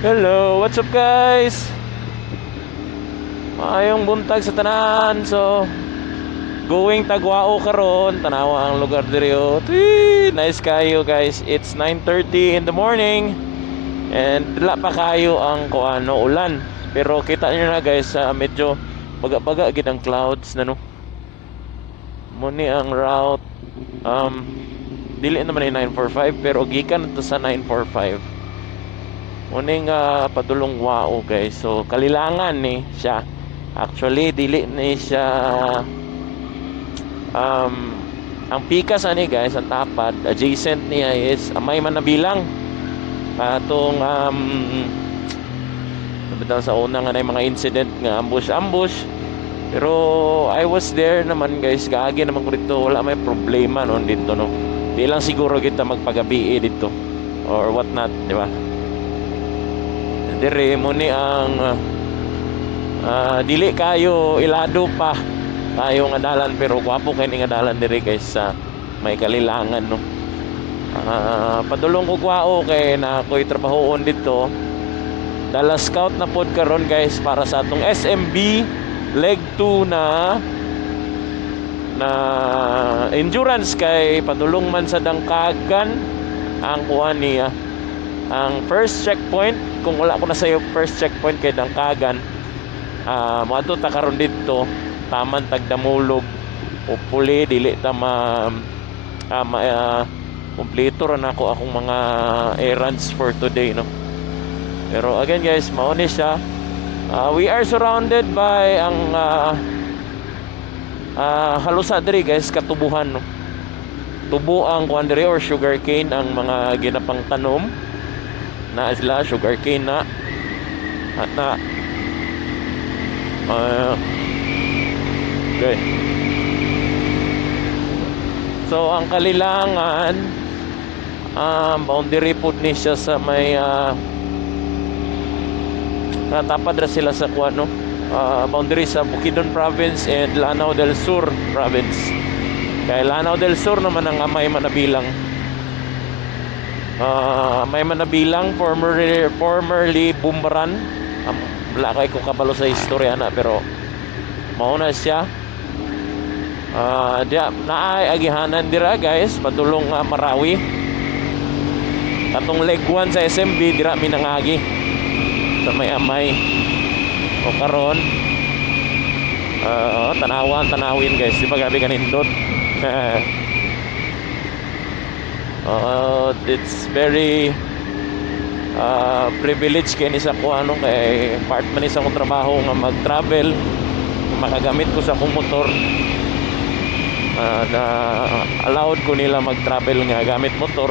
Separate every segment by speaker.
Speaker 1: Hello, what's up guys? Maayong buntag sa tanan. So, going Tagwao karon, tanawa ang lugar diri oh. Tui, Nice kayo guys. It's 9:30 in the morning. And wala pa kayo ang kuano ulan. Pero kita niyo na guys, sa medyo baga-baga gid ang clouds na no. Muni ang route um dili naman ay 945 pero gikan to sa 945 Uning uh, padulong wao guys. So kalilangan ni siya. Actually dili ni siya um ang pikas ani guys, ang tapad adjacent niya is amay man nabilang. Atong um Nabitaw sa una nga na mga incident nga ambush-ambush. Pero I was there naman guys, gaagi naman ko dito, wala may problema noon dito no. Di lang siguro kita magpagabi dito or what not, di ba? Dire mo ni ang ah, ah, dili kayo ilado pa tayo nga dalan pero gwapo kay nga dalan dire guys sa may kalilangan no. Ah, padulong ko kwao kay na ako'y trabahoon dito. Dala scout na pod karon guys para sa atong SMB leg 2 na na endurance kay padulong man sa dangkagan ang kuha niya ang first checkpoint kung wala ko na sa'yo first checkpoint kay Dangkagan. Ah uh, ta karon dito. Taman tagdamulog. Hopefully dili ta ma uh, ma uh, kumpleto ra nako akong mga errands for today no? Pero again guys mao ni siya. Uh, we are surrounded by ang uh, uh, halusa diri guys katubuhan no? Tubo ang kuan or sugarcane ang mga ginapang tanom na sila sugar cane na. At na. Uh, okay. So ang kalilangan um, boundary po ni siya sa may uh, natapad ra sila sa kuan no uh, boundary sa Bukidnon province and Lanao del Sur province. Kaya Lanao del Sur naman ang amay manabilang uh, may manabilang formerly formerly Bumbaran um, wala kay ko kabalo sa istorya na pero mauna siya. Uh, dia naay agihanan dira guys padulong uh, Marawi. Katong leg 1 sa SMB dira minangagi sa may amay o karon uh, tanawan tanawin guys. Di ba gabi kanindot uh, it's very uh, privilege kay ni sa ko ano kay part man sa akong trabaho nga mag-travel. Makagamit ko sa akong motor. Uh, na allowed ko nila mag-travel nga gamit motor.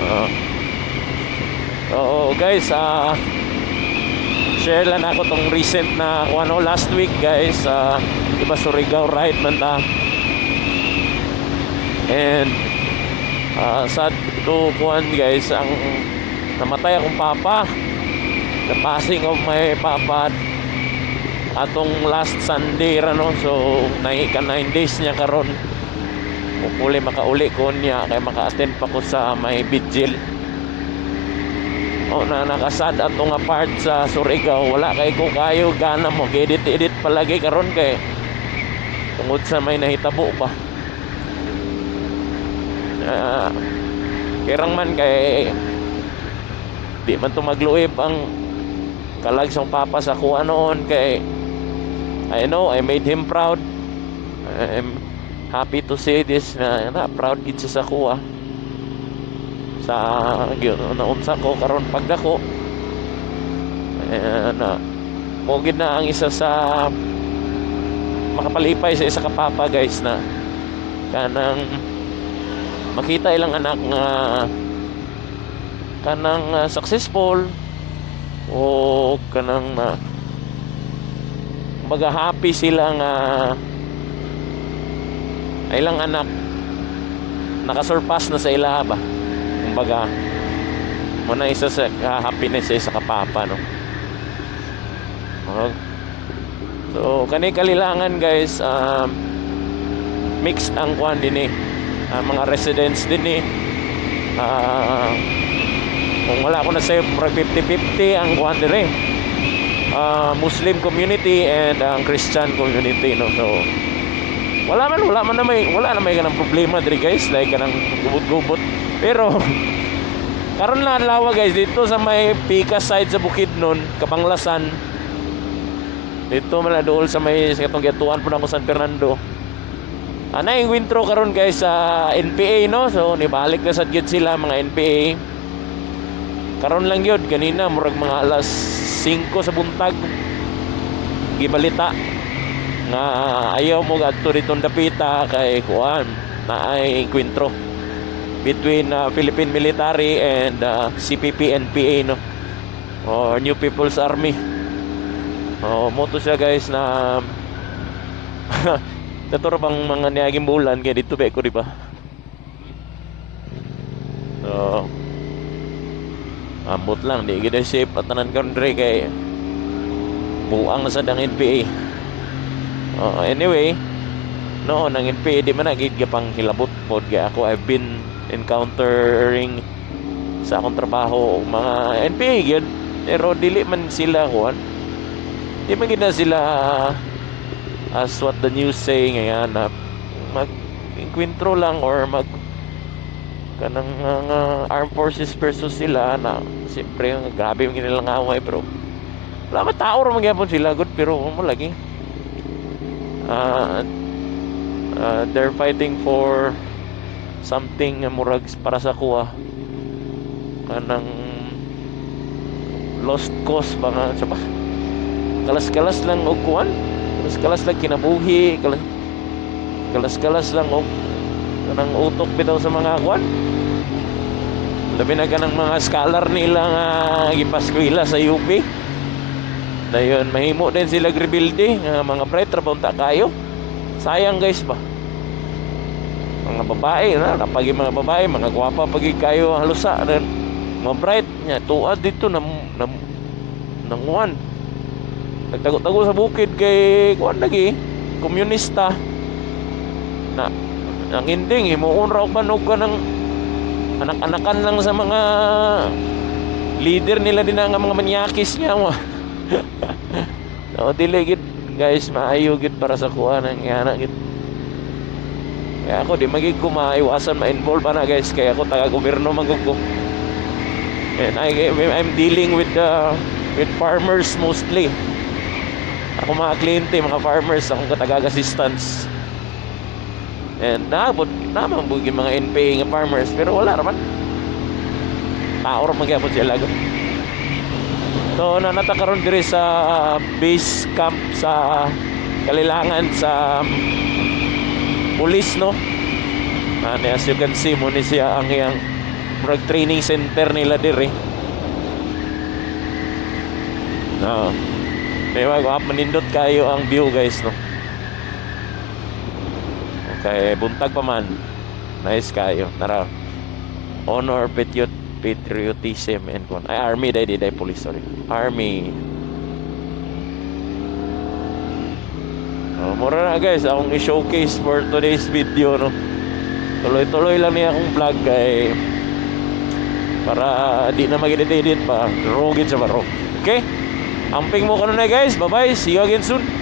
Speaker 1: Uh, Oo guys uh, share lang ako tong recent na kung ano last week guys uh, diba Surigao ride man ta and uh, sad to kuhan guys ang namatay akong papa. The passing of my papa atong last Sunday rano so naika 9 days niya karon. Hopefully makauli ko niya kay maka-attend pa ko sa may vigil. O na nakasad ato nga part sa Surigao. Wala kay ko kayo gana mo. Edit edit palagi karon kay tungod sa may nahitabo pa uh, kirang man kay di man to magluib ang kalagsang papa sa kuha noon kay I know I made him proud. I'm happy to say this na, na proud gid sa kuha. Sa naunsa ko karon pagdako. Eh, na mo na ang isa sa makapalipay sa isa ka papa guys na kanang makita ilang anak nga kanang uh, successful o kanang na uh, happy sila nga ilang anak nakasurpass na sa ilaha ba? Kumbaga mo na isa sa uh, happiness sa kapapa no? So kani kalilangan guys um, mixed ang kwan din eh uh, mga residents din eh. Uh, kung wala ko na say murag 50-50 ang kuan dire ah, Muslim community and ang Christian community no? So wala man wala man na may wala na may ganang problema diri guys. Like kanang gubot-gubot. Pero karon lang adlaw guys. Dito sa may Pika side sa Bukidnon Kabanglasan. Dito man na dool sa may sa katong gatuan po na ako San Fernando ana yung wintro karon guys sa NPA no? So nibalik na sad gyud sila mga NPA karon lang yun. Kanina murag mga alas 5 sa buntag. Gibalita nga ayaw mo adto dito dapita kay kuan na ay enkwentro between uh, Philippine military and uh, CPP NPA no? Or New People's Army. Oh mo to siya guys na Naturo bang mga niyaging bulan kaya dito ba ko di ba? So, ambot lang di gid safe at tanan dre kay buang sa dang NPA. Uh, anyway, noon ang NPA di man gid pang hilabot pod kay ako I've been encountering sa akong trabaho mga NPA gyud pero dili man sila kuan di man gid sila as what the news say ngayon na mag enkwentro lang or mag kanang uh, armed forces versus sila na siyempre grabe yung kanilang away pero wala man tao rin magyapon sila good pero mo lagi. Uh, uh, they're fighting for something murag para sa kuha. Kanang lost cause ba nga sa kalas-kalas lang og kuan kalas-kalas lang kinabuhi kalas kalas-kalas lang og kanang utok bitaw sa mga kuan labi na kanang mga scholar nila nga gipaskwela sa UP dayon mahimo din sila rebuilde nga mga pre trapunta kayo. Sayang guys ba? Mga babae na napagi mga babae mga gwapa pagi kayo halusa mga bright nya tuad dito na na nanguan nagtago-tago sa bukid kay kuan lagi komunista. Na ang ending himuon raw og kanang anak-anakan lang sa mga leader nila din nga mga manyakis niya mo. No dili gid guys maayo gid para sa kuha ng yana gid. Kaya ako di magig ko maiwasan ma-involve ana guys. Kaya ako taga gobyerno magugko and I, I'm dealing with the with farmers mostly ako mga kliyente mga farmers akong katagag assistance and naabot naman bugin mga NPA nga farmers pero wala naman. Tao rin magyapon sila go. So nanata karon diri sa ah, base camp sa Kalilangan sa um, police no? And as you can see mo ni siya ang iyang drug training center nila diri. No may mga manindot kayo ang view guys no Okay, buntag pa man. Nice kayo. Tara. Honor, patriot, patriotism, and kung ay army dai di dai police sorry. Army. Oh, mura na guys, akong i-showcase for today's video no. Tuloy-tuloy lang niya akong vlog kay para di na mag-edit-edit pa. Rugid sa baro. Okay? Amping mo ko na guys. Bye-bye. See you again soon.